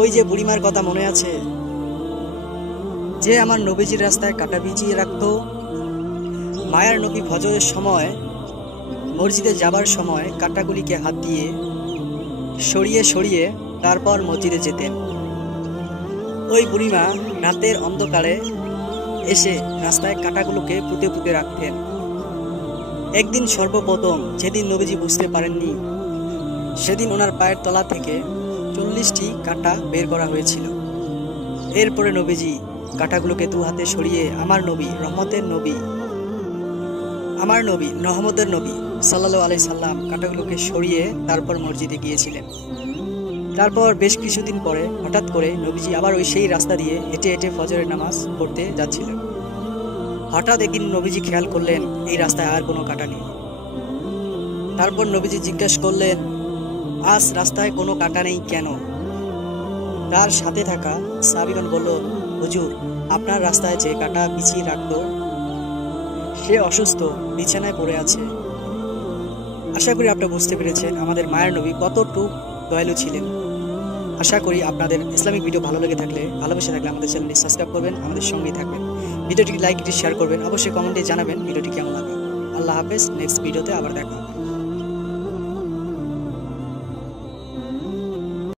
ওই যে বুড়িমার কথা মনে আছে, যে আমার নবীজির রাস্তায় কাটা বিছিয়ে রাখতো। মায়ার নবী ফজরের সময় মসজিদে যাবার সময় কাটাগুলিকে হাত দিয়ে সরিয়ে সরিয়ে তারপর মসজিদে যেতেন। ওই বুড়িমা রাতের অন্ধকারে এসে রাস্তায় কাটাগুলোকে পুঁতে পুঁতে রাখতেন। একদিন সর্বপ্রথম যেদিন নবীজি বুঝতে পারেননি, সেদিন ওনার পায়ের তলা থেকে 40টি কাঁটা বের করা হয়েছিল। এরপরে নবীজি কাঁটাগুলোকে দু হাতে সরিয়ে আমার নবী রহমতের নবী সাল্লাল্লাহু আলাইহি সাল্লাম কাঁটাগুলোকে সরিয়ে তারপর মসজিদে গিয়েছিলেন। তারপর বেশ কিছুদিন পরে হঠাৎ করে নবীজি আবার ওই সেই রাস্তা দিয়ে হেঁটে হেঁটে ফজরের নামাজ পড়তে যাচ্ছিলেন। হঠাৎ একদিন নবীজি খেয়াল করলেন এই রাস্তায় আর কোনো কাঁটা নেই। তারপর নবীজি জিজ্ঞেস করলেন, আজ রাস্তায় কোনো কাঁটা নেই কেন? তার সাথে থাকা সাহাবীগণ বলল, হুজুর, আপনার রাস্তায় যে কাঁটা বিছিয়ে রাখতো সে অসুস্থ, বিছানায় পড়ে আছে। আশা করি আপনারা বুঝতে পেরেছেন আমাদের মায়ের নবী কতটুকু দয়ালু ছিলেন। আশা করি আপনাদের ইসলামিক ভিডিও ভালো লেগে থাকলে, ভালোবেসে থাকলে আমাদের চ্যানেলটি সাবস্ক্রাইব করবেন, আমাদের সঙ্গেই থাকবেন। ভিডিওটি লাইক শেয়ার করবেন, অবশ্যই কমেন্টে জানাবেন ভিডিওটি কেমন লাগে। আল্লাহ হাফেজ, নেক্সট ভিডিওতে আবার দেখা হবে।